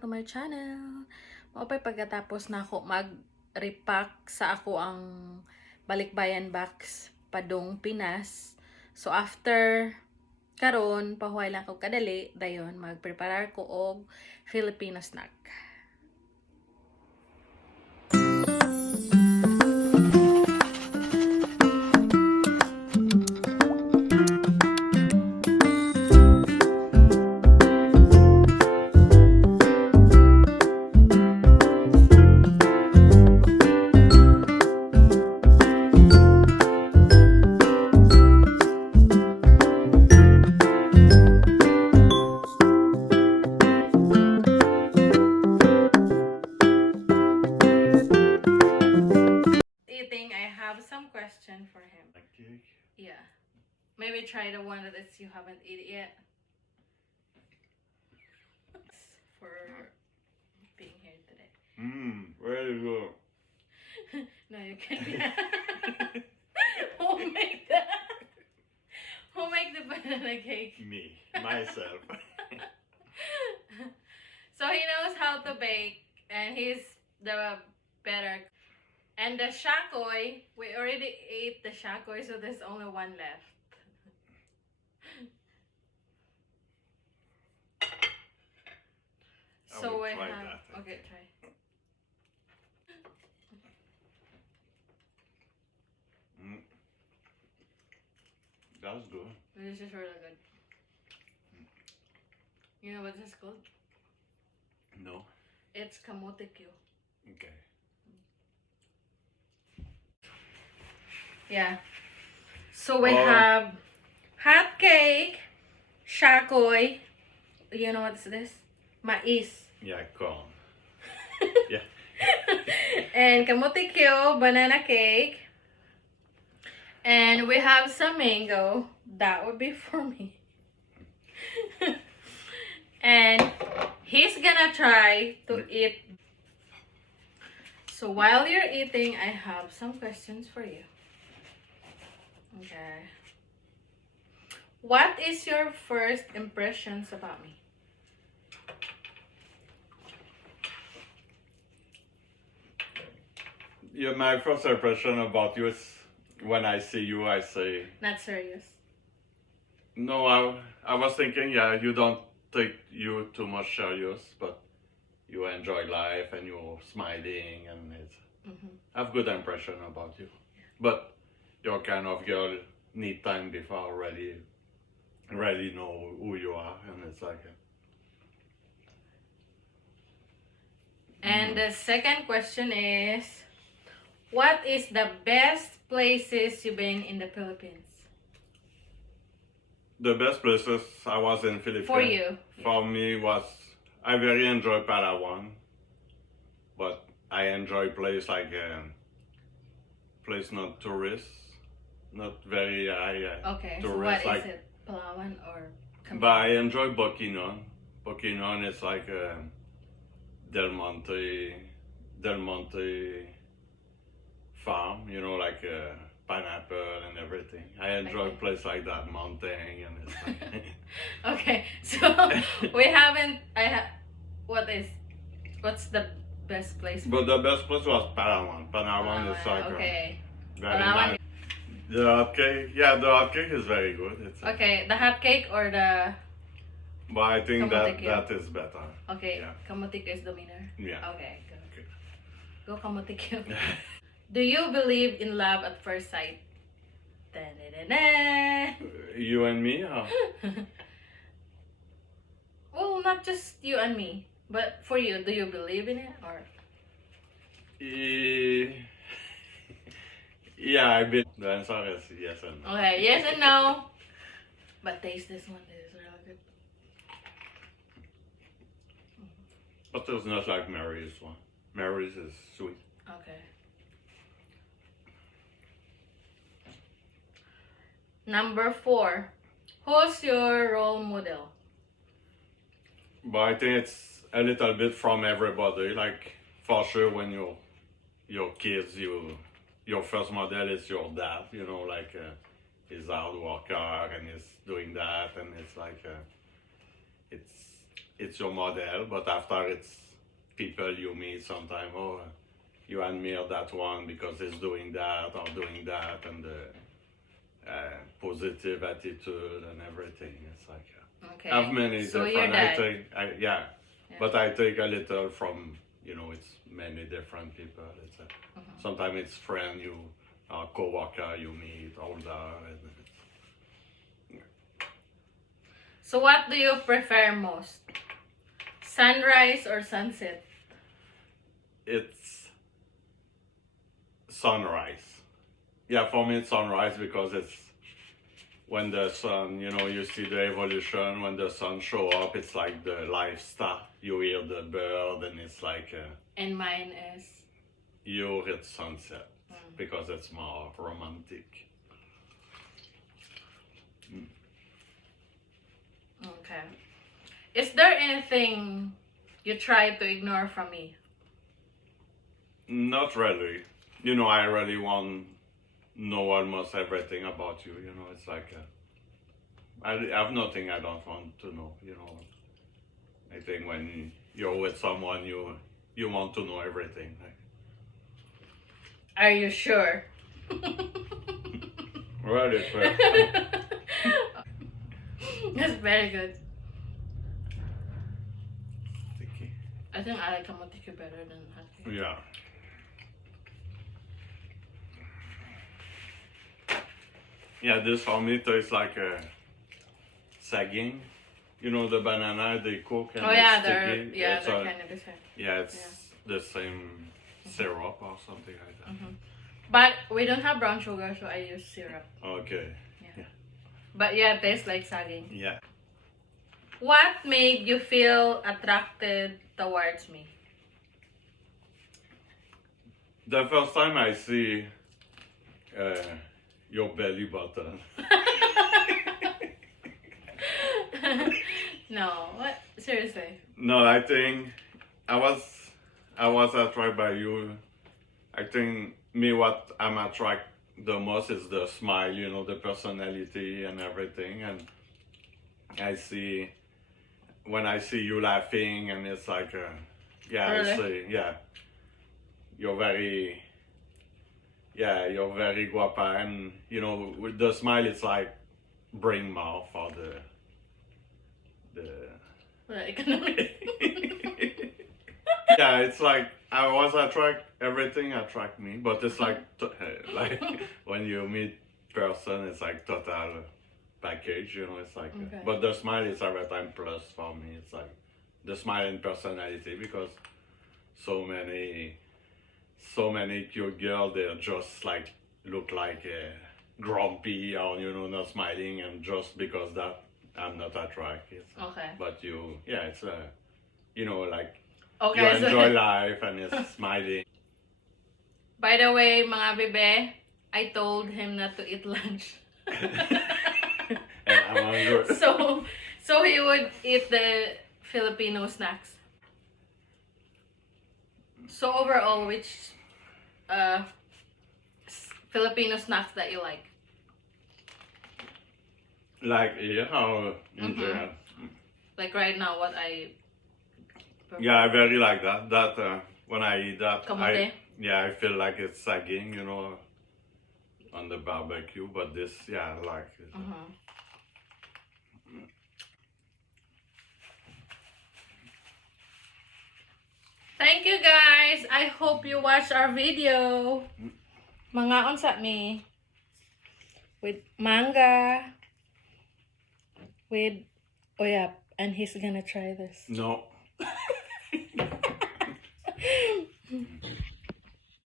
back to my channel. Maupay pagkatapos na ako mag-repack sa ako ang balikbayan box padong Pinas. So after karon pahuway lang ko kadali dayon magpreparar ko og Filipino snack. Question for him. A cake? Yeah. Maybe try the one that you haven't eaten yet. For being here today. Very good. No, you can't. Who make that? Who make the banana cake? Me. Myself. So he knows how to bake and he's the better. And the shakoy, we already ate the shakoy, so there's only one left. So we have that. Okay, try. That's good. This is really good. You know what this is called? No. It's camote. Okay. Yeah. So we have hot cake, shakoy. You know what's this? Mais. Yeah, corn. Yeah. And camote banana cake. And we have some mango. That would be for me. And he's gonna try to eat. So while you're eating, I have some questions for you. Okay. What is your first impressions about me? Yeah, my first impression about you is when I see you, I say... Not serious. No, I was thinking, yeah, you don't take you too much serious, but you enjoy life and you're smiling and it's... I have good impression about you. But you're kind of girl need time before already know who you are, and it's like And the second question is, what is the best places you've been in the Philippines? the best places I was in Philippines. For you. For me was, I very enjoy Palawan, but I enjoy place like place not tourist, not very high Okay, so tourist, what like, is it? Palawan or but I enjoy Bukidnon. Bukidnon is like Del Monte farm, you know, like pineapple and everything. I enjoy a place like that, mountain, and it's like Okay, so what's the best place? But the best place was Palawan. Palawan is like okay. very Palawan. nice. The hot cake, yeah, the hot cake is very good. It's Okay, the hot cake or the... But I think that Kamote is better. Okay, Yeah. camote is the winner. Yeah. Okay, go. Okay. Go camote. Do you believe in love at first sight? Da-da-da-da. You and me? Or? Well, not just you and me, but for you, do you believe in it or? Yeah, I bet the answer is yes and no. Okay, yes and no. But taste this one. This is really good. But it's not like Mary's one. Mary's is sweet. Okay. Number 4. Who's your role model? But I think it's a little bit from everybody. Like for sure, when your kids, your first model is your dad. You know, like he's a hard worker and he's doing that, and it's like it's your model, but after it's people you meet sometime. Oh, you admire that one because he's doing that or doing that, and the positive attitude and everything. It's like Okay. I have many So different. your dad. Yeah, but I take a little from it's many different people. It's sometimes it's friend you, co-worker you meet, older, and So what do you prefer most? Sunrise or sunset? it's sunrise. Yeah, for me it's sunrise because it's when the sun, you see the evolution. When the sun show up, it's like the life start. You hear the bird, and it's like And mine is it's sunset because it's more romantic. okay. Is there anything you try to ignore from me? Not really. I really want know almost everything about you. It's like I have nothing I don't want to know. I think when you're with someone, you want to know everything. Are you sure? Really, sure. That's very good. Sticky. I think I like camote better than hot cake. Yeah. Yeah, this for me tastes like sagging. The banana they cook and Oh yeah, it's they're sticky. they're It's kind of the same. it's the same syrup or something like that. But we don't have brown sugar, so I use syrup. Okay. But yeah, it tastes like saging. Yeah. What made you feel attracted towards me? The first time I see your belly button. No, what? Seriously? No, I think I was attracted by you. I think what I'm attracted the most is the smile, the personality and everything. And when I see you laughing, and it's like, Really? I see, you're very, you're very guapa, and with the smile, it's like bring more for the. Yeah, it's like I was everything attract me, but it's like when you meet person, it's like total package, it's like. Okay. But the smile is every time plus for me. It's like the smile and personality because so many cute girls, they're just like look like grumpy or not smiling, and just because that I'm not attracted. Okay. But it's like. Okay, You so enjoy life and it's smiling. by the way, mga bebe, I told him not to eat lunch. And I'm hungry. So he would eat the Filipino snacks. So overall, which Filipino snacks that you like? Like or in general. Like right now, what I prefer. Yeah, I very like that. That when I eat that, Camote? I feel like it's sagging, on the barbecue. But this, I like it. Thank you guys. I hope you watch our video. Mga unsa me with manga with and he's gonna try this. No.